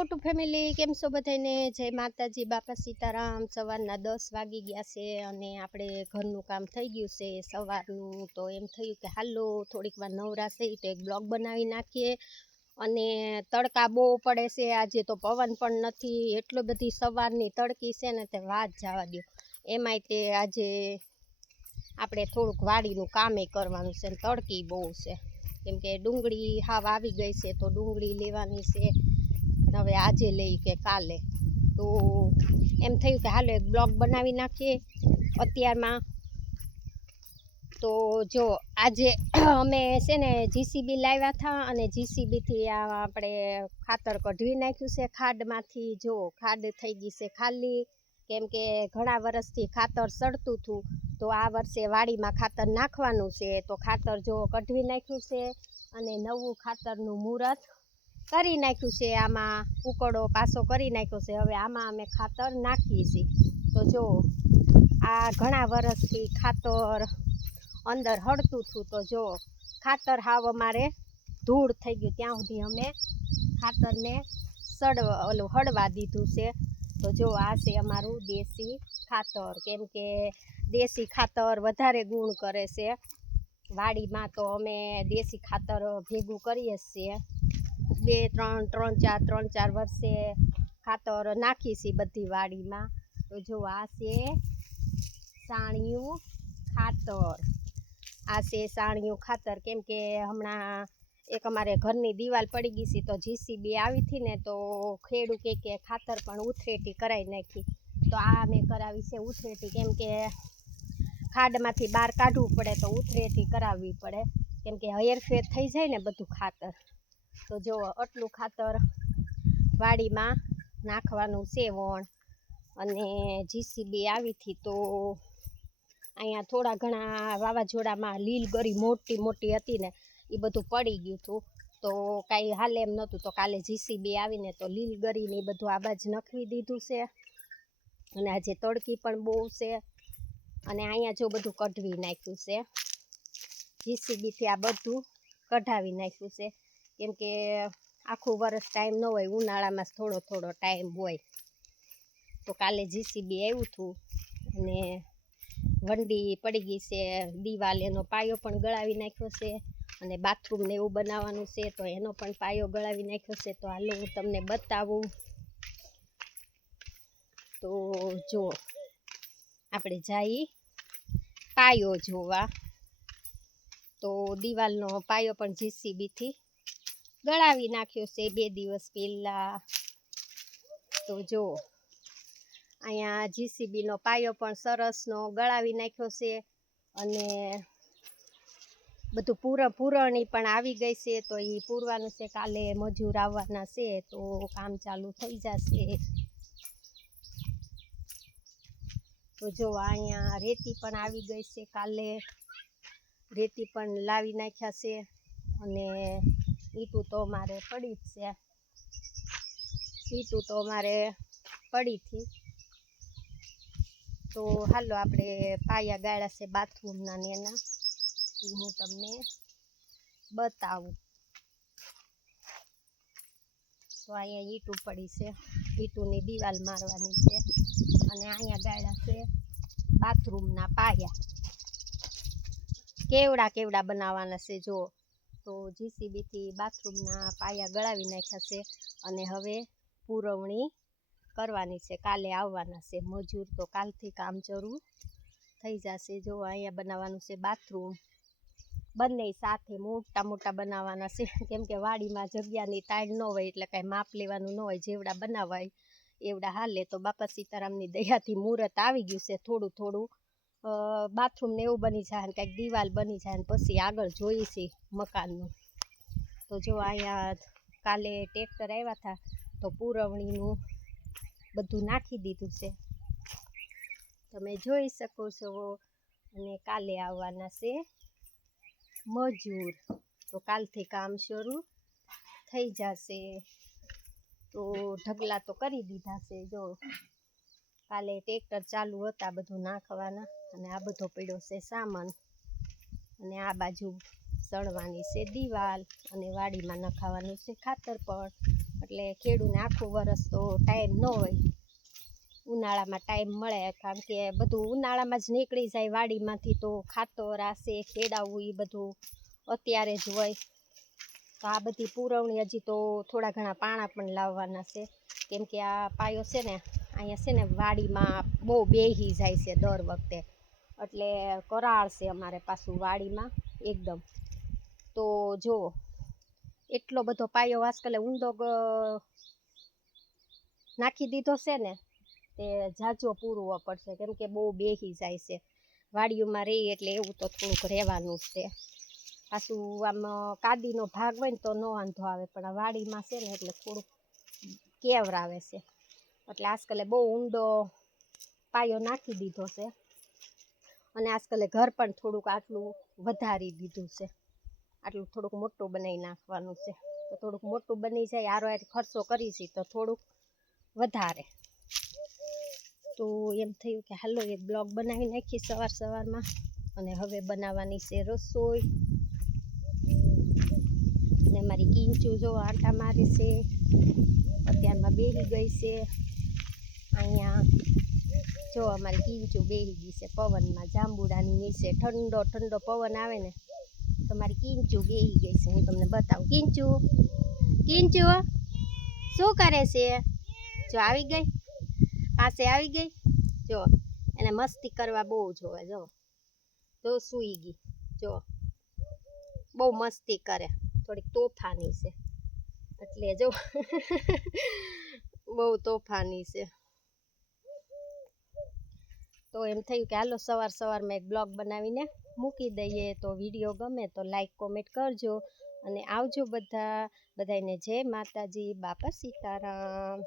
Two family, કેમ છો બધાને? જય માતાજી, બાપા સીતારામ। સવારના 10 વાગી ગયા છે અને આપણે ઘરનું કામ થઈ ગયું છે સવારનું। તો એમ થયું કે હાલો થોડીક વાર નવરા છે તો એક બ્લોગ બનાવી નાખીએ। અને તડકા બહુ પડે છે આજે, તો પવન પણ નથી, એટલો બધી સવારની તડકી છે ને તે વાત જવા દો। એમાંય તે આજે આપણે થોડુંક વાડીનું કામે કરવાનું છે, તડકી બહુ છે કેમ કે ડુંગળી હાવ આવી ગઈ છે, તો ડુંગળી લેવાની છે। હવે આજે લઈ કે કાલે, તો એમ થયું કે હાલો એક બ્લોગ બનાવી નાખીએ અત્યારમાં। તો જો આજે અમે છે ને જીસીબી લાવ્યા હતા અને જીસીબીથી આપણે ખાતર કઢવી નાખ્યું છે ખાડમાંથી। જો ખાડ થઈ ગઈ છે ખાલી, કેમ કે ઘણા વર્ષથી ખાતર સડતું હતું, તો આ વર્ષે વાડીમાં ખાતર નાખવાનું છે। તો ખાતર જો કઢવી નાખ્યું છે અને નવું ખાતરનું મુહૂર્ત કરી નાખ્યું છે। આમાં ઉકળો પાસો કરી નાખ્યો છે, હવે આમાં અમે ખાતર નાખીએ છીએ। તો જો આ ઘણા વર્ષથી ખાતર અંદર હળતું હતું, તો જો ખાતર હાવ અમારે ધૂળ થઈ ગયું, ત્યાં સુધી અમે ખાતરને હળવા દીધું છે। તો જો આ છે અમારું દેશી ખાતર, કેમ કે દેશી ખાતર વધારે ગુણ કરે છે વાડીમાં। તો અમે દેશી ખાતર ભેગું કરીએ છીએ, 3-4 વર્ષે ખાતર નાખી છે બધી વાડીમાં। તો જો આ છે સાણિયું ખાતર, આ છે સાણિયું ખાતર, કેમ કે હમણાં એક અમારે ઘરની દિવાલ પડી ગઈ છે, તો જીસીબી આવી હતી ને તો ખેડૂત કે ખાતર પણ ઉથરેટી કરાવી નાખી। તો આ અમે કરાવી છે ઉથરેટી, કેમ કે ખાડમાંથી બહાર કાઢવું પડે તો ઉથરેટી કરાવવી પડે, કેમ કે હેરફેર થઈ જાય ને બધું ખાતર। તો જો આટલું ખાતર વાડીમાં નાખવાનું છે વણ, અને જીસીબી આવી હતી તો અહીંયા થોડા ઘણા વાવાઝોડામાં લીલગરી મોટી મોટી હતી ને એ બધું પડી ગયું હતું, તો કાંઈ હાલે એમ નહોતું। તો કાલે જીસીબી આવીને તો લીલગરીને એ બધું આ બાજુ નખવી દીધું છે, અને આજે તડકી પણ બહુ છે, અને અહીંયા જો બધું કઢવી નાખ્યું છે જીસીબીથી, આ બધું કઢાવી નાખ્યું છે, કેમ કે આખું વરસ ટાઈમ ન હોય, ઉનાળામાં થોડો થોડો ટાઈમ હોય। તો કાલે જીસીબી આવ્યું હતું અને વંડી પડી ગઈ છે, દિવાલ એનો પાયો પણ ગળાવી નાખ્યો છે, અને બાથરૂમને એવું બનાવવાનું છે તો એનો પણ પાયો ગળાવી નાખ્યો છે। તો હાલો હું તમને બતાવું। તો જો આપણે જઈ પાયો જોવા, તો દિવાલનો પાયો પણ જીસીબીથી ગળાવી નાખ્યો છે 2 દિવસ પહેલાં। તો જો અહીંયા જીસીબીનો પાયો પણ સરસનો ગળાવી નાખ્યો છે, અને બધું પૂરણી પણ આવી ગઈ છે, તો એ પૂરવાનું છે, કાલે મજૂર આવવાના છે તો કામ ચાલુ થઈ જશે। તો જો અહીંયા રેતી પણ આવી ગઈ છે, કાલે રેતી પણ લાવી નાખ્યા છે, અને ઈંટું તો અમારે પડી જ છે, ઈંટું તો અમારે પડી હતી। તો હાલો આપણે પાયા ગાળ્યા છે બાથરૂમના ને એના, હું તમને બતાવું। તો અહીંયા ઈંટું પડી છે, ઈંટુની દિવાલ મારવાની છે, અને અહીંયા ગાળ્યા છે બાથરૂમના પાયા, કેવડા બનાવવાના છે જો। તો જીસીબીથી બાથરૂમના પાયા ગળાવી નાખ્યા છે, અને હવે પૂરવણી કરવાની છે, કાલે આવવાના છે મજૂર, તો કાલથી કામ શરૂ થઈ જશે। જો અહીંયા બનાવવાનું છે બાથરૂમ, બંને સાથે મોટા મોટા બનાવવાના છે, કેમ કે વાડીમાં જગ્યાની તાણ ન હોય, એટલે કાંઈ માપ લેવાનું ન હોય, જેવડા બનાવાય એવડા હાલે। તો બાપા સીતારામની દયાથી મુહૂર્ત આવી ગયું છે, થોડું થોડું બાથરૂમ ને એવું બની જાય, કંઈક દિવાલ બની જાય, ને પછી આગળ જોઈશે મકાનનું। તો જો અહીંયા કાલે ટ્રેક્ટર આવ્યા હતા તો પૂરવણીનું બધું નાખી દીધું છે, તમે જોઈ શકો છો, અને કાલે આવવાના છે મજૂર, તો કાલથી કામ શરૂ થઈ જશે। તો ઢગલા તો કરી દીધા છે, જો કાલે ટ્રેક્ટર ચાલુ હતા બધું નાખવાના, અને આ બધો પડ્યો છે સામાન, અને આ બાજુ સળવાની છે દિવાલ, અને વાડીમાં નખાવાનું છે ખાતર પણ, એટલે ખેડૂને આખું વરસ તો ટાઈમ ન હોય, ઉનાળામાં ટાઈમ મળે, કારણ કે બધું ઉનાળામાં જ નીકળી જાય વાડીમાંથી, તો ખાતર આસે ખેડાવવું એ બધું અત્યારે જ હોય. તો આ બધી પૂરવણી હજી તો થોડા ઘણા પાણા પણ લાવવાના છે, કેમ કે આ પાયો છે ને અહીંયા છે ને વાડીમાં બહુ બેહી જાય છે દર વખતે, એટલે કરાળ છે અમારે પાછું વાડીમાં એકદમ. તો જો એટલો બધો પાયો આજકાલે ઊંડો નાખી દીધો છે ને, તે જાજો પૂરવો પડશે, કેમ કે બહુ બેહી જાય છે વાડીઓમાં રહી, એટલે એવું તો થોડુંક રહેવાનું જ છે. પાછું આમ કાદીનો ભાગ હોય ને તો ન વાંધો આવે, પણ આ વાડીમાં છે ને એટલે થોડુંક કેવરાવે છે, એટલે આજકાલે બહુ ઊંડો પાયો નાખી દીધો છે. અને આજકાલે ઘર પણ થોડુંક આટલું વધારી દીધું છે, આટલું થોડુંક મોટું બનાવી નાખવાનું છે. તો થોડુંક મોટું બની જાય, આરો ખર્ચો કરીશી તો થોડુંક વધારે. તો એમ થયું કે હાલો એક બ્લોગ બનાવી નાખી સવારમાં. અને હવે બનાવવાની છે રસોઈ. ને મારી કીંચું જો આટા મારે છે, અત્યારમાં બેહી ગઈ છે અહીંયા. જો અમારી કીંચું બેહી ગઈ છે પવનમાં, જાંબુડાની નીચે ઠંડો ઠંડો પવન આવે ને તો મારી કીંચું બેહી ગઈ છે. હું તમને બતાવું. કીંચું, કીંચું શું કરે છે? જો આવી ગઈ, પાસે આવી ગઈ. જો એને મસ્તી કરવા બહુ જોવે. જો સૂઈ ગઈ, જો બહુ મસ્તી કરે, થોડીક તોફાની છે, એટલે જો બહુ તોફાની છે. તો એમ થયું કે હાલો સવારમાં એક બ્લોગ બનાવીને મૂકી દઈએ. તો વિડીયો ગમે તો લાઈક કોમેન્ટ કરજો, અને આવજો બધાને જય માતાજી, બાપા સીતારામ.